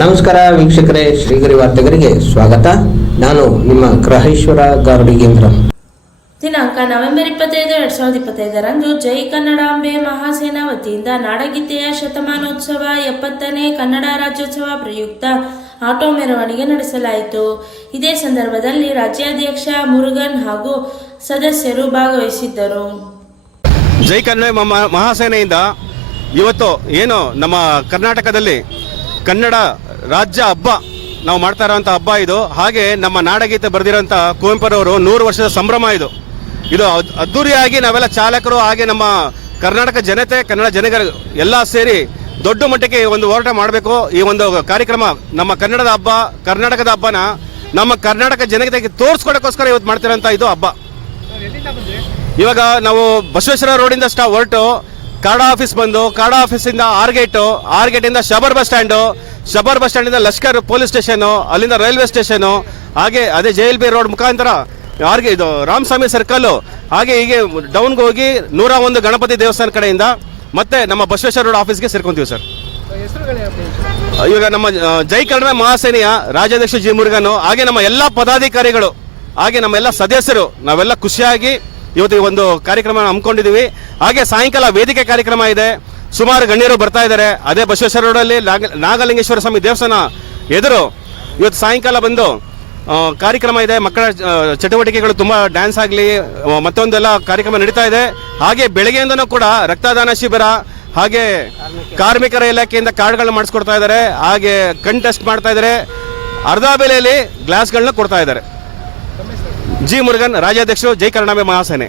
ನಮಸ್ಕಾರ ವೀಕ್ಷಕರೇ ಶ್ರೀಗರಿ ವಾರ್ತೆಗರಿಗೆ ಸ್ವಾಗತ. ನಾನು ನಿಮ್ಮ ಗ್ರಹೇಶ್ವರ ಗಾರುಡಿಗೇಂದ್ರ ದಿನಾಂಕ ನವೆಂಬರ್ ಇಪ್ಪತ್ತೈದು ಎರಡ್ ಸಾವಿರದ ಇಪ್ಪತ್ತೈದರಂದು ಜೈ ಕನ್ನಡಾಂಬೆ ಮಹಾಸೇನಾ ವತಿಯಿಂದ ನಾಡಗೀತೆಯ ಶತಮಾನೋತ್ಸವ ಎಪ್ಪತ್ತನೇ ಕನ್ನಡ ರಾಜ್ಯೋತ್ಸವ ಪ್ರಯುಕ್ತ ಆಟೋ ಮೆರವಣಿಗೆ ನಡೆಸಲಾಯಿತು. ಇದೇ ಸಂದರ್ಭದಲ್ಲಿ ರಾಜ್ಯಾಧ್ಯಕ್ಷ ಮುರುಗನ್ ಹಾಗೂ ಸದಸ್ಯರು ಭಾಗವಹಿಸಿದ್ದರು. ಜೈ ಕನ್ನಡ ಮಹಾಸೇನೆಯಿಂದ ಇವತ್ತು ಏನು ನಮ್ಮ ಕರ್ನಾಟಕದಲ್ಲಿ ಕನ್ನಡ ರಾಜ್ಯ ಹಬ್ಬ, ನಾವು ಮಾಡ್ತಾ ಇರೋಂಥ ಹಬ್ಬ ಇದು. ಹಾಗೆ ನಮ್ಮ ನಾಡಗೀತೆ ಬರೆದಿರೋಂಥ ಕುವೆಂಪುರವರು ನೂರು ವರ್ಷದ ಸಂಭ್ರಮ ಇದು. ಇದು ಅದ್ದೂರಿಯಾಗಿ ನಾವೆಲ್ಲ ಚಾಲಕರು ಹಾಗೆ ನಮ್ಮ ಕರ್ನಾಟಕ ಜನತೆ, ಕನ್ನಡ ಜನಗರ ಎಲ್ಲ ಸೇರಿ ದೊಡ್ಡ ಮಟ್ಟಕ್ಕೆ ಒಂದು ಹೋರಾಟ ಮಾಡಬೇಕು. ಈ ಒಂದು ಕಾರ್ಯಕ್ರಮ ನಮ್ಮ ಕನ್ನಡದ ಹಬ್ಬ, ಕರ್ನಾಟಕದ ಹಬ್ಬನ ನಮ್ಮ ಕರ್ನಾಟಕ ಜನತೆಗೆ ತೋರಿಸ್ಕೊಡೋಕ್ಕೋಸ್ಕರ ಇವತ್ತು ಮಾಡ್ತಿರೋಂಥ ಇದು ಹಬ್ಬ. ಇವಾಗ ನಾವು ಬಸವೇಶ್ವರ ರೋಡಿಂದ ಸ್ಟಾ ಹೊರಟು, ಕಾಡಾ ಆಫೀಸ್ ಬಂದು, ಕಾಡಾ ಆಫೀಸಿಂದ ಆರ್ಗೇಟು ಆರ್ಗೇಟಿಂದ ಶಬರ್ ಬಸ್ ಸ್ಟ್ಯಾಂಡು ಶಬರ್ ಬಸ್ ಸ್ಟ್ಯಾಂಡಿಂದ ಲಷ್ಕರ್ ಪೊಲೀಸ್ ಸ್ಟೇಷನು, ಅಲ್ಲಿಂದ ರೈಲ್ವೆ ಸ್ಟೇಷನು, ಹಾಗೆ ಅದೇ ಜೆ ಎಲ್ ಬಿ ರೋಡ್ ಮುಖಾಂತರ ಯಾರಿಗೆ ಇದು ರಾಮಸ್ವಾಮಿ ಸರ್ಕಲ್ಲು, ಹಾಗೆ ಹೀಗೆ ಡೌನ್ಗೆ ಹೋಗಿ ನೂರ ಒಂದು ಗಣಪತಿ ದೇವಸ್ಥಾನ ಕಡೆಯಿಂದ ಮತ್ತೆ ನಮ್ಮ ಬಸವೇಶ್ವರ ರೋಡ್ ಆಫೀಸ್ಗೆ ಸೇರ್ಕೊಂತೀವಿ ಸರ್. ಇವಾಗ ನಮ್ಮ ಜೈ ಕನ್ನಡ ಮಹಾಸೇನೆಯ ರಾಜ್ಯಾಧ್ಯಕ್ಷ ಜಿ ಮುರುಗನು, ಹಾಗೆ ನಮ್ಮ ಎಲ್ಲ ಪದಾಧಿಕಾರಿಗಳು, ಹಾಗೆ ನಮ್ಮ ಎಲ್ಲ ಸದಸ್ಯರು, ನಾವೆಲ್ಲ ಖುಷಿಯಾಗಿ ಇವತ್ತು ಒಂದು ಕಾರ್ಯಕ್ರಮ ಹಮ್ಮಿಕೊಂಡಿದ್ದೀವಿ. ಹಾಗೆ ಸಾಯಂಕಾಲ ವೇದಿಕೆ ಕಾರ್ಯಕ್ರಮ ಇದೆ. ಸುಮಾರು ಗಣ್ಯರು ಬರ್ತಾ ಇದ್ದಾರೆ. ಅದೇ ಬಸವೇಶ್ವರ ರೋಡಲ್ಲಿ ನಾಗ, ನಾಗಲಿಂಗೇಶ್ವರ ಸ್ವಾಮಿ ದೇವಸ್ಥಾನ ಎದುರು ಇವತ್ತು ಸಾಯಂಕಾಲ ಬಂದು ಕಾರ್ಯಕ್ರಮ ಇದೆ. ಮಕ್ಕಳ ಚಟುವಟಿಕೆಗಳು ತುಂಬ ಡ್ಯಾನ್ಸ್ ಆಗಲಿ ಮತ್ತೊಂದೆಲ್ಲ ಕಾರ್ಯಕ್ರಮ ನಡೀತಾ ಇದೆ. ಹಾಗೆ ಬೆಳಗ್ಗೆಯಿಂದನೂ ಕೂಡ ರಕ್ತದಾನ ಶಿಬಿರ, ಹಾಗೆ ಕಾರ್ಮಿಕರ ಇಲಾಖೆಯಿಂದ ಕಾರ್ಡ್ಗಳನ್ನ ಮಾಡಿಸ್ಕೊಡ್ತಾ ಇದ್ದಾರೆ. ಹಾಗೆ ಕಣ್ ಟೆಸ್ಟ್ ಮಾಡ್ತಾ ಇದ್ದಾರೆ. ಅರ್ಧ ಬೆಲೆಯಲ್ಲಿ ಗ್ಲಾಸ್ಗಳನ್ನ ಕೊಡ್ತಾ ಇದ್ದಾರೆ. ಜಿ ಮುರುಗನ್, ರಾಜ್ಯಾಧ್ಯಕ್ಷರು, ಜೈ ಕರ್ನಾಟಕ ಮಹಾಸೇನೆ.